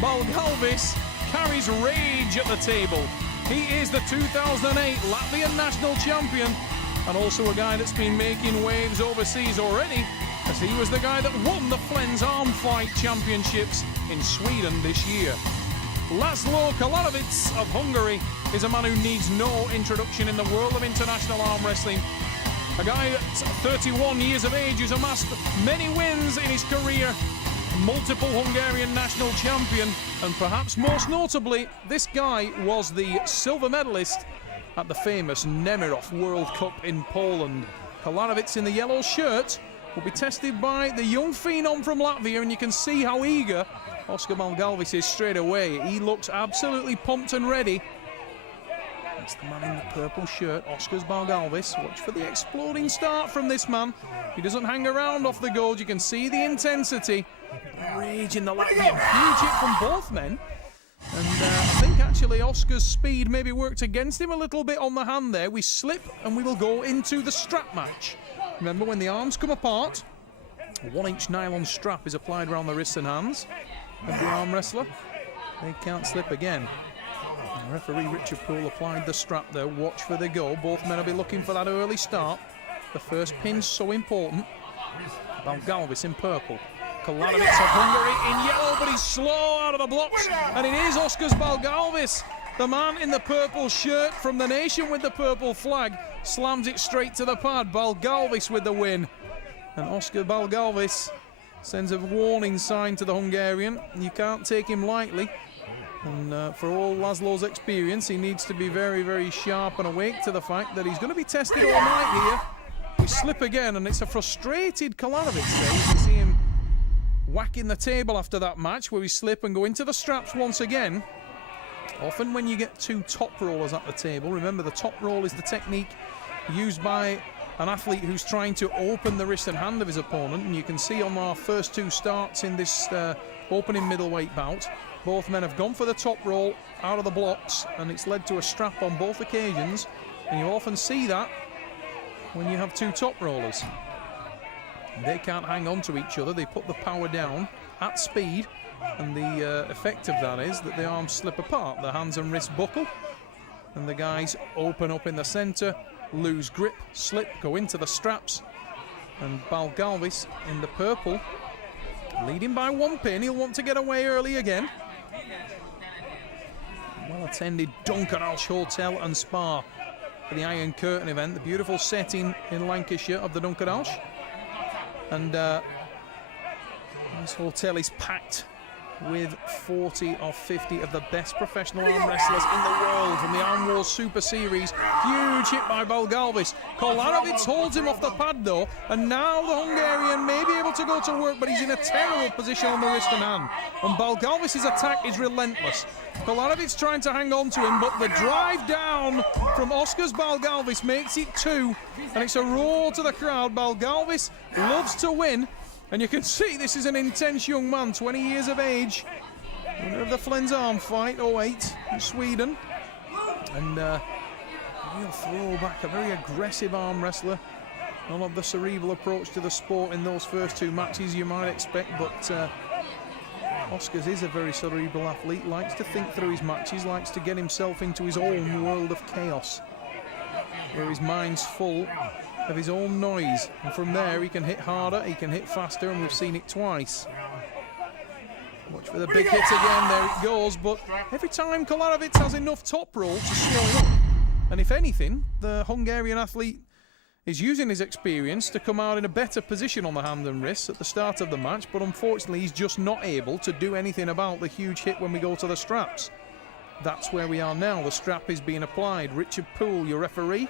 Balgalvis carries rage at the table. He is the 2008 Latvian national champion and also a guy that's been making waves overseas already, as he was the guy that won the Flens Arm Fight Championships in Sweden this year. Laszlo Koloravich of Hungary is a man who needs no introduction in the world of international arm wrestling. A guy at 31 years of age who's amassed many wins in his career, multiple Hungarian national champion, and perhaps most notably, this guy was the silver medalist at the famous Nemiroff World Cup in Poland. Koloravich in the yellow shirt will be tested by the young phenom from Latvia, and you can see how eager Oscar Balgalvis is straight away. He looks absolutely pumped and ready. That's the man in the purple shirt, Oscar Balgalvis. Watch for the exploding start from this man. He doesn't hang around off the gold. You can see the intensity, the rage in the Latvian. Huge hit from both men. And I think actually Oscar's speed maybe worked against him a little bit on the hand there. We slip and we will go into the strap match. Remember, when the arms come apart, a 1-inch nylon strap is applied around the wrists and hands of the arm wrestler. They can't slip again. The referee Richard Poole applied the strap there. Watch for the go. Both men will be looking for that early start. The first pin's so important. Balgalvis in purple. Koloravich of Hungary in yellow, but he's slow out of the blocks. And it is Oscar Balgalvis, the man in the purple shirt from the nation with the purple flag, slams it straight to the pad. Balgalvis with the win. And Oscar Balgalvis sends a warning sign to the Hungarian. You can't take him lightly. And for all Laszlo's experience, he needs to be very, very sharp and awake to the fact that he's going to be tested all night here. We slip again, and it's a frustrated Koloravich there. You can see him whacking the table after that match, where we slip and go into the straps once again. Often when you get two top rollers at the table, remember the top roll is the technique used by an athlete who's trying to open the wrist and hand of his opponent. And you can see on our first two starts in this opening middleweight bout, both men have gone for the top roll out of the blocks, and it's led to a strap on both occasions. And you often see that when you have two top rollers. They can't hang on to each other. They put the power down at speed, and the effect of that is that the arms slip apart. The hands and wrists buckle, and the guys open up in the center, lose grip, slip, go into the straps. And Balgalvis in the purple, leading by one pin. He'll want to get away early again. Well-attended Dunkeralsh Hotel and Spa for the Iron Curtain event. The beautiful setting in Lancashire of the Dunkeralsh. And this hotel is packed with 40 or 50 of the best professional arm wrestlers in the world from the Arm Wars Super Series. Huge hit by Balgalvis. Koloravich holds him off the pad though, and now the Hungarian may be able to go to work, but he's in a terrible position on the wrist and hand. And Balgalvis' attack is relentless. Koloravich trying to hang on to him, but the drive down from Oscar Balgalvis makes it two, and it's a roar to the crowd. Balgalvis loves to win. And you can see this is an intense young man, 20 years of age, winner of the Flens Arm Fight 08 in Sweden. And a real throwback, a very aggressive arm wrestler. None of the cerebral approach to the sport in those first two matches you might expect, but Oscars is a very cerebral athlete, likes to think through his matches, likes to get himself into his own world of chaos, where his mind's full of his own noise, and from there he can hit harder, he can hit faster, and we've seen it twice. Watch for the big hit again, there it goes, but every time Koloravich has enough top roll to slow up, and if anything, the Hungarian athlete is using his experience to come out in a better position on the hand and wrists at the start of the match, but unfortunately he's just not able to do anything about the huge hit when we go to the straps. That's where we are now. The strap is being applied. Richard Poole, your referee.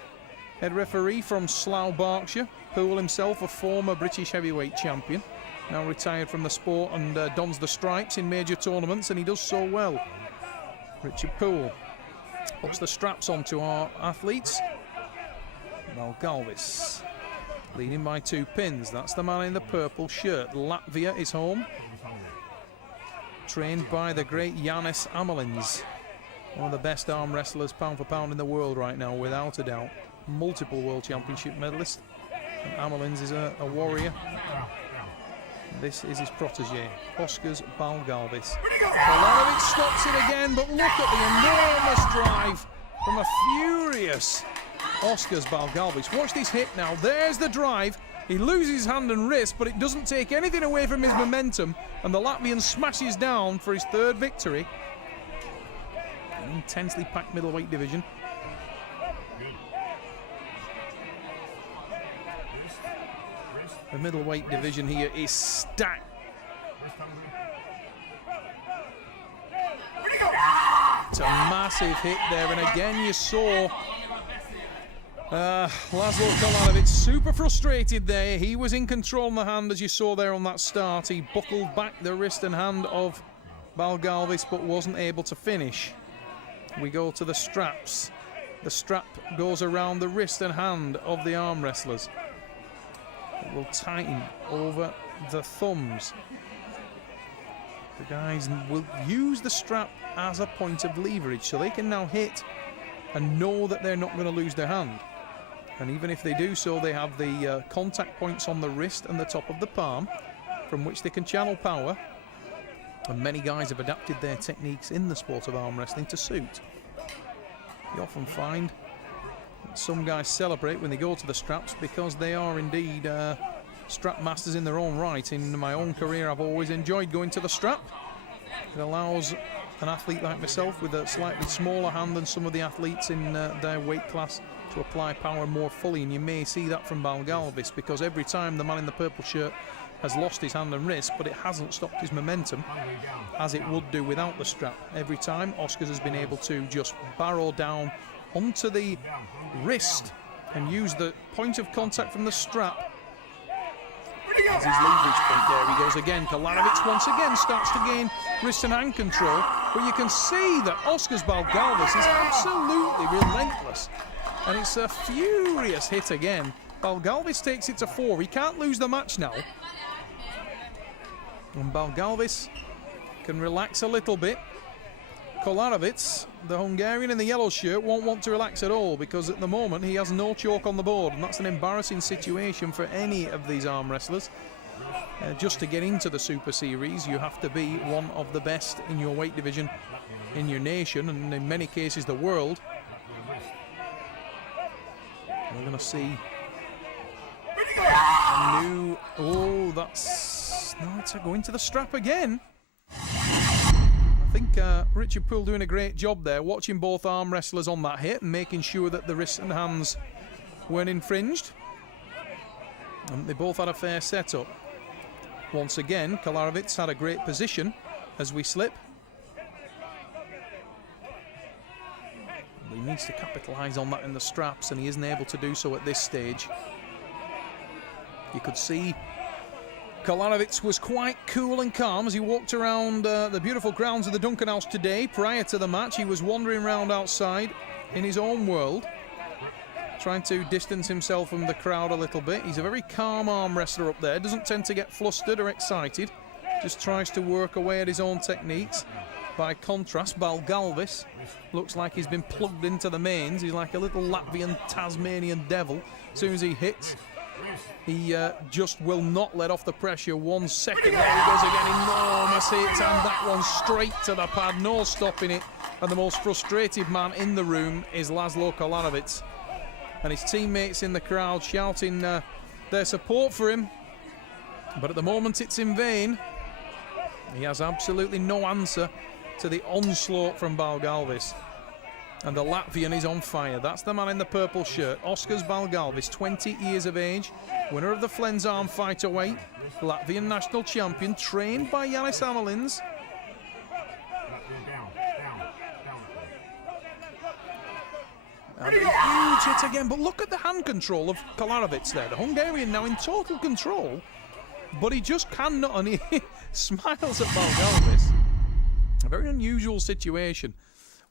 Head referee from Slough, Berkshire. Poole himself, a former British heavyweight champion, now retired from the sport and dons the stripes in major tournaments, and he does so well. Richard Poole puts the straps onto our athletes. Balgalvis leading by two pins. That's the man in the purple shirt. Latvia is home. Trained by the great Jānis Amalins, one of the best arm wrestlers pound for pound in the world right now, without a doubt. Multiple world championship medalist. And Amalins is a warrior. This is his protege, Oskars Balgalvis. Koloravich stops it again, but look at the enormous drive from a furious Oskars Balgalvis. Watch this hit now. There's the drive. He loses his hand and wrist, but it doesn't take anything away from his momentum, and the Latvian smashes down for his third victory. An intensely packed middleweight division. The middleweight division here is stacked. It's a massive hit there, and again you saw Laszlo Koloravich super frustrated there. He was in control in the hand, as you saw there on that start. He buckled back the wrist and hand of Balgalvis, but wasn't able to finish. We go to the straps. The strap goes around the wrist and hand of the arm wrestlers. It will tighten over the thumbs. The guys will use the strap as a point of leverage, so they can now hit and know that they're not going to lose their hand. And even if they do so, they have the contact points on the wrist and the top of the palm from which they can channel power. And many guys have adapted their techniques in the sport of arm wrestling to suit. You often find some guys celebrate when they go to the straps because they are indeed strap masters in their own right. In my own career, I've always enjoyed going to the strap. It allows an athlete like myself with a slightly smaller hand than some of the athletes in their weight class to apply power more fully, and you may see that from Balgalvis, because every time the man in the purple shirt has lost his hand and wrist, but it hasn't stopped his momentum as it would do without the strap. Every time Oskars has been able to just barrel down onto the wrist and use the point of contact from the strap as his leverage point. There he goes again. Koloravich once again starts to gain wrist and hand control, but you can see that Oskars Balgalvis is absolutely relentless, and it's a furious hit again. Balgalvis takes it to 4. He can't lose the match now, and Balgalvis can relax a little bit. Koloravich, the Hungarian in the yellow shirt, won't want to relax at all, because at the moment he has no choke on the board, and that's an embarrassing situation for any of these arm wrestlers. Just to get into the Super Series, you have to be one of the best in your weight division in your nation, and in many cases the world. We're going to see a new... Oh, that's... No, it's going to the strap again. I think Richard Poole doing a great job there, watching both arm wrestlers on that hit and making sure that the wrists and hands weren't infringed. And they both had a fair setup. Once again, Koloravich had a great position as we slip. He needs to capitalise on that in the straps, and he isn't able to do so at this stage. You could see Koloravich was quite cool and calm as he walked around the beautiful grounds of the Duncan House today. Prior to the match, he was wandering around outside in his own world, trying to distance himself from the crowd a little bit. He's a very calm arm wrestler up there, doesn't tend to get flustered or excited, just tries to work away at his own techniques. By contrast, Balgalvis looks like he's been plugged into the mains. He's like a little Latvian Tasmanian devil. As soon as he hits, he just will not let off the pressure 1 second. There he goes again, enormous hit, and that one straight to the pad, no stopping it. And the most frustrated man in the room is Laszlo Koloravich, and his teammates in the crowd shouting their support for him. But at the moment it's in vain. He has absolutely no answer to the onslaught from Balgalvis. And the Latvian is on fire. That's the man in the purple shirt, Oskars Balgalvis, 20 years of age, winner of the Flens Arm Fighter weight, Latvian national champion, trained by Yanis Amelins. And a huge hit again, but look at the hand control of Koloravich there. The Hungarian now in total control, but he just cannot, and he smiles at Balgalvis. A very unusual situation.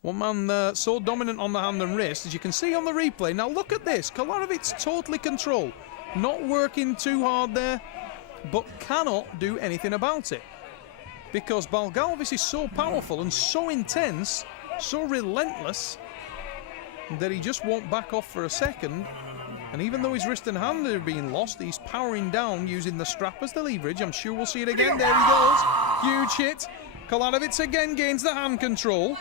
One man so dominant on the hand and wrist, as you can see on the replay. Now look at this, Koloravich totally control, not working too hard there, but cannot do anything about it, because Balgalvis is so powerful and so intense, so relentless, that he just won't back off for a second. And even though his wrist and hand are being lost, he's powering down using the strap as the leverage. I'm sure we'll see it again. There he goes. Huge hit. Koloravich again gains the hand control.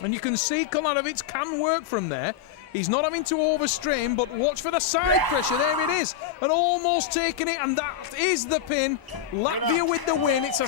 And you can see Koloravich can work from there. He's not having to overstrain, but watch for the side pressure. There it is. And almost taking it, and that is the pin. Latvia with the win. It's a